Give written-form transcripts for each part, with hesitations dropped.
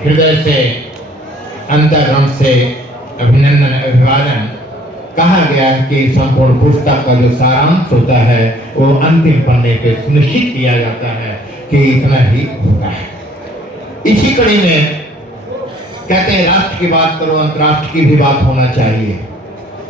हृदय से, अंतरंग से अभिनंदन, अभिवादन। कहा गया है कि संपूर्ण पुस्तक का जो सारांश होता है वो अंतिम पन्ने पे सुनिश्चित किया जाता है कि इतना ही होता है। इसी कड़ी में कहते हैं राष्ट्र की बात करो, अंतर्राष्ट्र की भी बात होना चाहिए।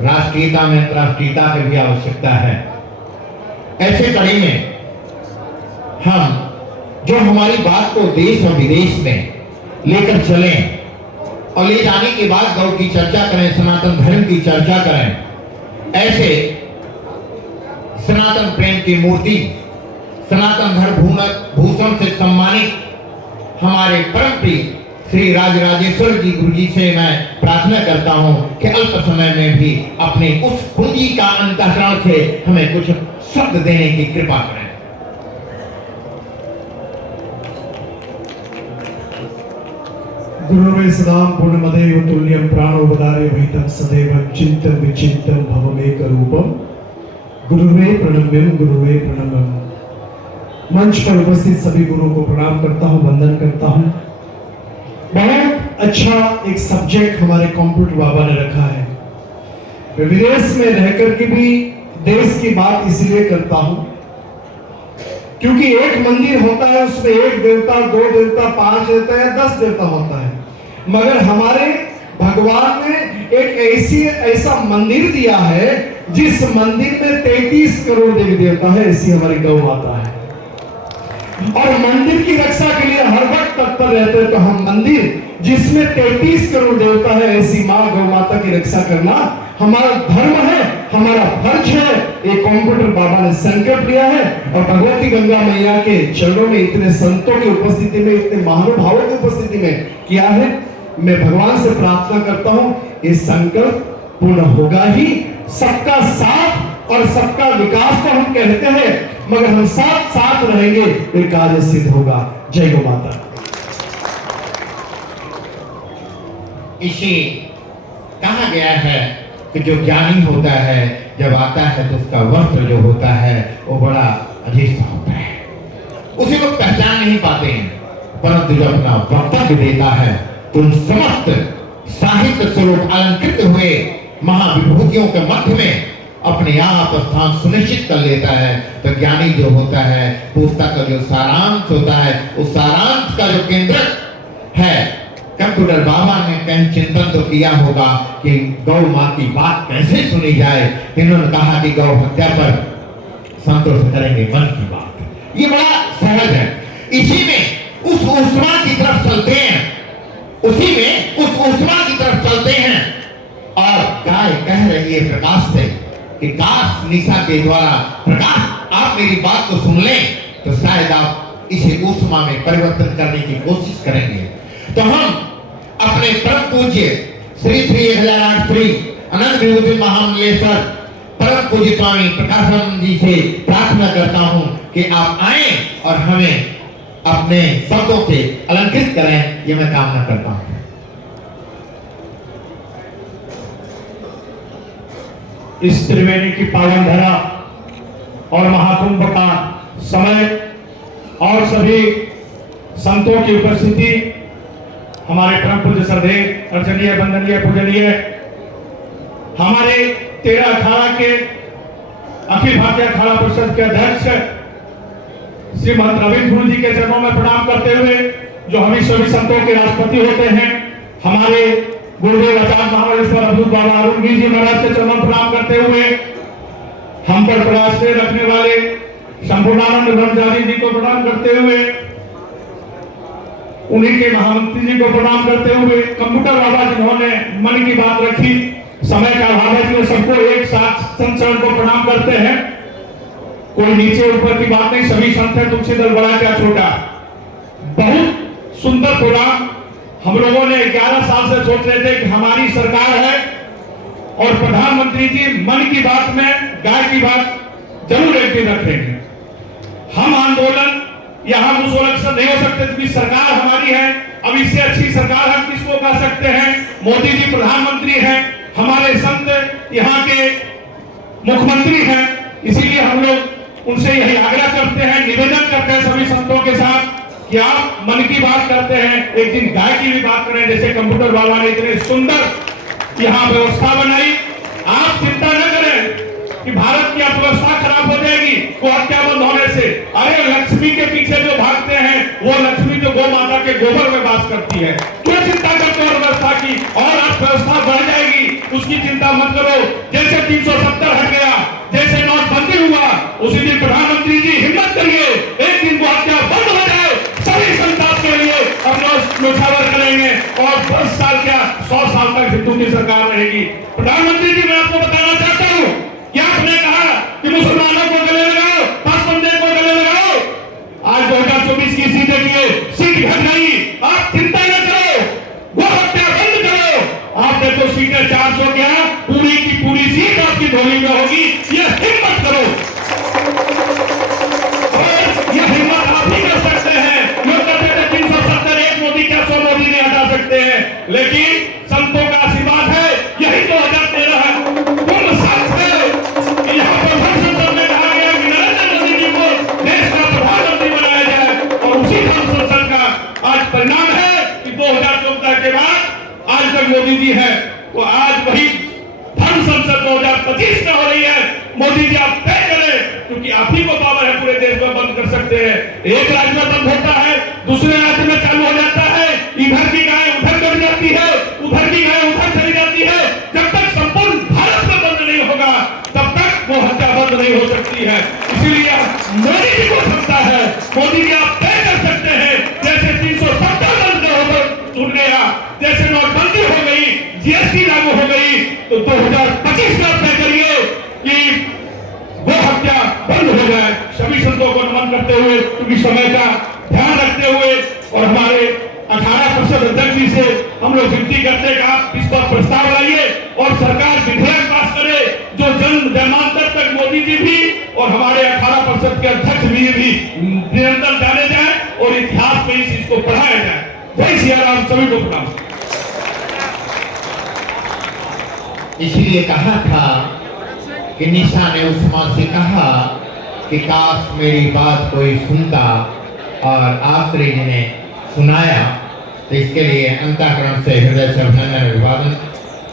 राष्ट्रीयता में अंतर्राष्ट्रीयता की भी आवश्यकता है। ऐसे कड़ी में हम जो हमारी बात को देश और विदेश में लेकर चलें और ले जाने के बाद गौ की चर्चा करें, सनातन धर्म की चर्चा करें, ऐसे सनातन प्रेम की मूर्ति, सनातन धर्म भूषण से सम्मानित हमारे परम प्रिय श्री राजराजेश्वर जी गुरु जी से मैं प्रार्थना करता हूं कि अल्प समय में भी अपने उस कुंजी का अंतःकरण से हमें कुछ शब्द देने की कृपा करें। गुरुर्वे सदाम पूर्णमदेव तुल्यं प्राणोपदारे वैतं सदैव चिंतन विचिंतन भवमेक रूपम। गुरुर्वे प्रणम्यम, गुरुर्वे प्रणम्यम। मंच पर उपस्थित सभी गुरुओं को प्रणाम करता हूं, वंदन करता हूं। बहुत अच्छा एक सब्जेक्ट हमारे कंप्यूटर बाबा ने रखा है। मैं विदेश में रहकर के भी देश की बात इसलिए करता हूं क्योंकि एक मंदिर होता है, उसमें एक देवता, दो देवता, 5 देवता या 10 देवता होता है, मगर हमारे भगवान ने एक ऐसा मंदिर दिया है जिस मंदिर में 33 करोड़ देवी देवता है। ऐसी हमारी गौ माता है और मंदिर की रक्षा के लिए हर वक्त तत्पर रहते हैं। तो हम मंदिर जिसमें 33 करोड़ देवता है, ऐसी माँ गौ माता की रक्षा करना हमारा धर्म है, हमारा फर्ज है। एक कंप्यूटर बाबा ने संकल्प लिया है और भगवती गंगा मैया के चरणों में इतने संतों की उपस्थिति में, इतने महानुभावों की उपस्थिति में किया है। मैं भगवान से प्रार्थना करता हूं ये संकल्प पूर्ण होगा ही। सबका साथ और सबका विकास तो हम कहते हैं, मगर हम साथ साथ रहेंगे तो कार्य सिद्ध होगा। जय गौ माता। इसी कहा गया है कि जो ज्ञानी होता है जब आता है तो उसका वस्त्र जो होता है वो बड़ा अजीब सा होता है, उसे लोग पहचान नहीं पाते हैं। परंतु जब अपना वक्तव्य देता है तो उन समस्त साहित्य स्वरूप अलंकृत हुए महाविभूतियों के मध्य में अपने आप स्थान सुनिश्चित कर लेता है। तो ज्ञानी जो होता है पुस्तक का जो सारांश होता है, उस सारांश का जो केंद्र है, कंप्यूटर बाबा ने कहीं चिंतन तो किया होगा कि गौ माँ की बात कैसे सुनी जाए। इन्होंने कहा कि गौ हत्या पर संतोष करेंगे मन की बात। ये बड़ा सहज है। इसी में उस ऊष्मा की तरफ चलते हैं, उसी में उस ऊष्मा की तरफ चलते हैं और गाय कह रही है प्रकाश से कि काश निशा के द्वारा प्रकाश आप मेरी बात को सुन लें तो शायद आप इसे ऊष्मा में परिवर्तन करने की कोशिश करेंगे। तो हम अपने परम पूज्य श्री श्री 1008 श्री अनंत विभूति महामंडलेश्वर परम पूज्य स्वामी प्रकाशानंद जी से प्रार्थना करता हूं कि आप आए और हमें अपने शब्दों से अलंकृत करें, ये मैं कामना करता हूं। इस त्रिवेणी की पावन धरा और महाकुंभ का समय और सभी संतों की उपस्थिति, हमारे परम पूज्य श्रद्धेय, अर्चनीय, वंदनीय, पूजनीय हमारे 13 अखाड़ा के अखिल भारतीय अखाड़ा परिषद के अध्यक्ष श्रीमद रविंद्र गुरु जी के चरणों में प्रणाम करते हुए, जो हम सभी संतों के राष्ट्रपति होते हैं, हमारे गुरुदेव आचार्य महामंडलेश्वर अवधूत बाबा अरुण गिरी जी महाराज के चरणों में प्रणाम करते हुए, हम पर प्रयास रखने वाले संपूर्णानंद ब्रह्मचारी जी को प्रणाम करते हुए, उन्हीं के महामंत्री जी को प्रणाम करते हुए, कंप्यूटर बाबा जिन्होंने मन की बात रखी, समय का अभाव है इसलिए सबको एक साथ संचरण को प्रणाम करते हैं। कोई नीचे ऊपर की बात नहीं, सभी संत हैं, तुमसे दल बड़ा क्या छोटा। बहुत सुंदर प्रोग्राम हम लोगों ने 11 साल से सोच रहे थे कि हमारी सरकार है और प्रधानमंत्री जी मन की बात में गाय की बात जरूर एक दिन रखेंगे। हम आंदोलन या हम उस इलेक्शन नहीं हो सकते क्योंकि सरकार हमारी है। अब इससे अच्छी सरकार हम किसको कह सकते हैं। मोदी जी प्रधानमंत्री हैं, हमारे संत यहाँ के मुख्यमंत्री हैं, इसीलिए हम लोग उनसे यही आग्रह करते हैं, निवेदन करते हैं सभी संतों के साथ कि आप मन की बात करते हैं, एक दिन गाय की भी बात करें, जैसे कंप्यूटर बाबा ने इतने सुंदर यहाँ व्यवस्था बनाई। आप चिंता न करें कि भारत की अर्थव्यवस्था खराब हो जाएगी वो हत्या बंद होने से। अरे लक्ष्मी के पीछे जो भागते हैं वो लक्ष्मी तो गौ माता के गोबर में वास करती है। क्यों चिंता करते हो अर्थव्यवस्था की? और अर्थव्यवस्था बढ़ जाएगी, उसकी चिंता मत करो। जैसे 370 हट गया, जैसे नोटबंदी हुआ, उसी दिन प्रधानमंत्री जी हिम्मत करिए, एक दिन वो हत्या बंद हो जाए। सभी संताप के लिए हम न्यौछावर करेंगे और 10 साल क्या 100 साल तक हिंदू की सरकार रहेगी। प्रधानमंत्री जी, मैं आपको बताना चाहता हूँ कि आपने कहा कि मुसलमानों को गले लगाओ, पासबंदे को गले लगाओ। आज 2024 की सीट देखिए, सीट घट गई। आप चिंता न करो, वो हत्या बंद करो। आप देखो सीटें 400 क्या पूरी की पूरी सीट आपकी झोली में होगी। ये हिम्मत करो और ये हिम्मत आप ही कर सकते हैं। लोग कहते थे 370 एक मोदी क्या 100 मोदी नहीं हटा सकते हैं, लेकिन संतों का आशीर्वाद है। यही 2013 है, पूर्ण साक्ष है कि यहाँ पर संसद में कहा गया कि नरेंद्र मोदी जी को देश का प्रधानमंत्री बनाया जाए और उसी संसद का आज परिणाम है कि 2014 के बाद आज तक मोदी जी है। तो आज वही धर्म संसद 2025 में हो रही है। मोदी जी आप तय करें, क्योंकि आप ही को पावर है पूरे देश में बंद कर सकते हैं। एक राज्य में बंद होता है, दूसरे राज्य में चालू हो जाता है। इधर की गाय उधर चली जाती है, उधर की गाय उधर चली जाती है। जब तक संपूर्ण भारत में बंद नहीं होगा तब तक वो हत्या बंद नहीं हो सकती है। इसीलिए मोदी जी को क्षमता है। मोदी जी आप तय कर सकते हैं, जैसे 370 बंद छूट गया, जैसे नोटबंदी हो गई, जीएसटी लागू हो गई, तो 2025 में तय करिए कि वो हत्या बंद हो जाए। सभी संतों को नमन करते हुए, क्योंकि समय का ध्यान रखते हुए और हमारे 18% अध्यक्ष जी से हम लोग विनती करते हैं कि आप इस पर प्रस्ताव लाइए और सरकार विधेयक पास करे जो जन्मांतर तक मोदी जी भी और हमारे 18% के अध्यक्ष भी निरंतर जाने जाए और इतिहास में इस चीज को पढ़ाया जाए। जय सिया राम, सभी को प्रणाम। इसलिए कहा था कि निशा ने उस मां से कहा कि काश मेरी बात कोई सुनता, और आश्रय जी ने सुनाया। तो इसके लिए अंतःकरण से हृदय से अभिनंदन अभिवादन।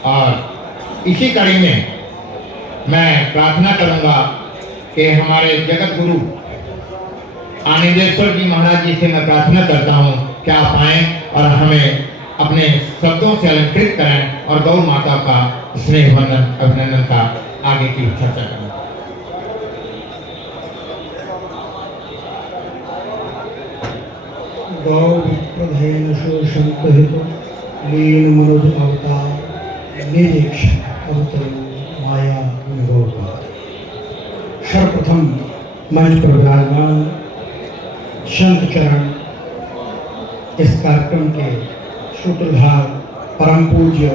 और इसी कड़ी में मैं प्रार्थना करूंगा कि हमारे जगत गुरु आनंदेश्वर जी महाराज जी से मैं प्रार्थना करता हूं कि आप आए और हमें अपने शब्दों से अलंकृत करें और गौ माता का स्नेह वंदन अभिनंदन का आगे की चर्चा करें। गौ विप्रधेन शोषंत हेतु लीन मनोज अवतार निरीक्ष अवतरो माया विभोगार। सर्वप्रथम मंच पर विराजमान संत चरण इस कार्यक्रम के सूत्रधार परम पूज्य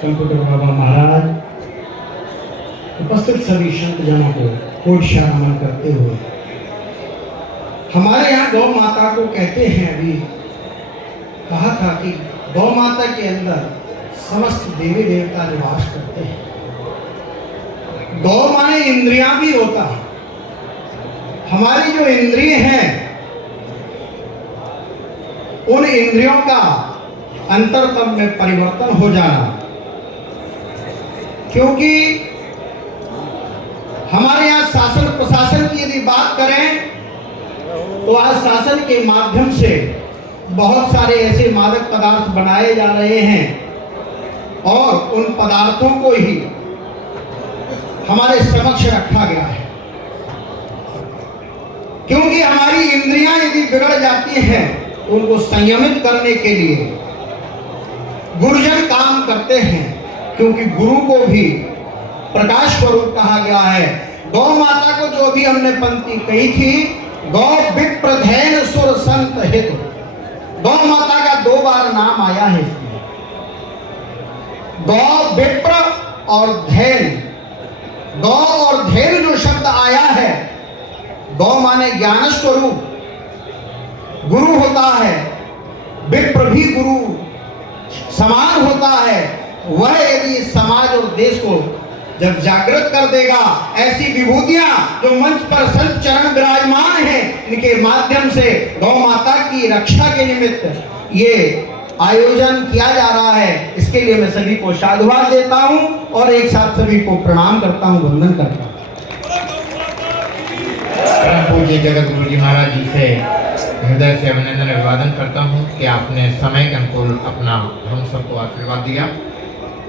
कंप्यूटर बाबा महाराज, उपस्थित सभी संत जनों को कोटि नमन करते हुए, हमारे यहाँ गौ माता को कहते हैं, अभी कहा था कि गौ माता के अंदर समस्त देवी देवता निवास करते हैं। गौ माने इंद्रियां भी होता है। हमारी जो इंद्रिय हैं, उन इंद्रियों का अंतरतम में परिवर्तन हो जाना, क्योंकि हमारे यहाँ शासन प्रशासन की यदि बात करें तो आज शासन के माध्यम से बहुत सारे ऐसे मादक पदार्थ बनाए जा रहे हैं और उन पदार्थों को ही हमारे समक्ष रखा गया है। क्योंकि हमारी इंद्रियां यदि बिगड़ जाती हैं तो उनको संयमित करने के लिए गुरुजन काम करते हैं, क्योंकि गुरु को भी प्रकाश स्वरूप कहा गया है। गौ माता को जो भी हमने पंक्ति कही थी, गौ विप्रधेन सुर संत हित, गौ माता का 2 बार नाम आया है इसमें। गौ विप्र और धैन, गौ और धैन जो शब्द आया है, गौ माने ज्ञान स्वरूप गुरु होता है, विप्र भी गुरु समान होता है। वह यदि समाज और देश को जब जागृत कर देगा। ऐसी विभूतियां जो मंच पर संत चरण विराजमान हैं, इनके माध्यम से गौ माता की रक्षा के निमित्त ये आयोजन किया जा रहा है। इसके लिए मैं सभी को साधुवाद देता हूं और एक साथ सभी को प्रणाम करता हूं, वंदन करता हूं। परम पूज्य जगत गुरु जी महाराज जी से हृदय से अभिनंदन अभिवादन करता हूं कि आपने समय के अनुकूल अपना हम सबको आशीर्वाद दिया।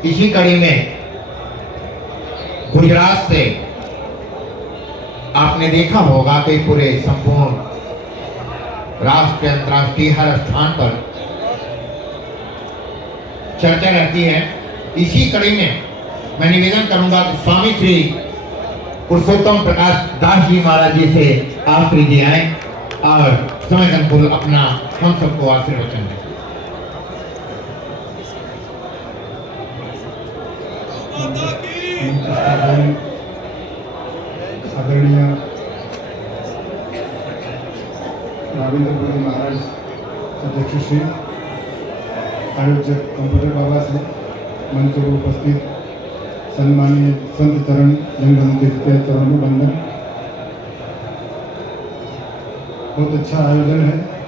इसी कड़ी में गुजरात से आपने देखा होगा कि पूरे संपूर्ण राष्ट्रीय अंतर्राष्ट्रीय हर स्थान पर चर्चा रहती है। इसी कड़ी में मैं निवेदन करूंगा कि स्वामी श्री पुरुषोत्तम प्रकाश दास जी महाराज जी से आप श्री जी आए और समय के अनुकूल अपना हम सबको आशीर्वचन दें। आदरणीय राघवेंद्र गुरु महाराज अध्यक्ष श्री आयोजक कंप्यूटर बाबा से मंच पर उपस्थित सम्मानीय संत चरण जंगम के चरणों में वंदन। बहुत अच्छा आयोजन है।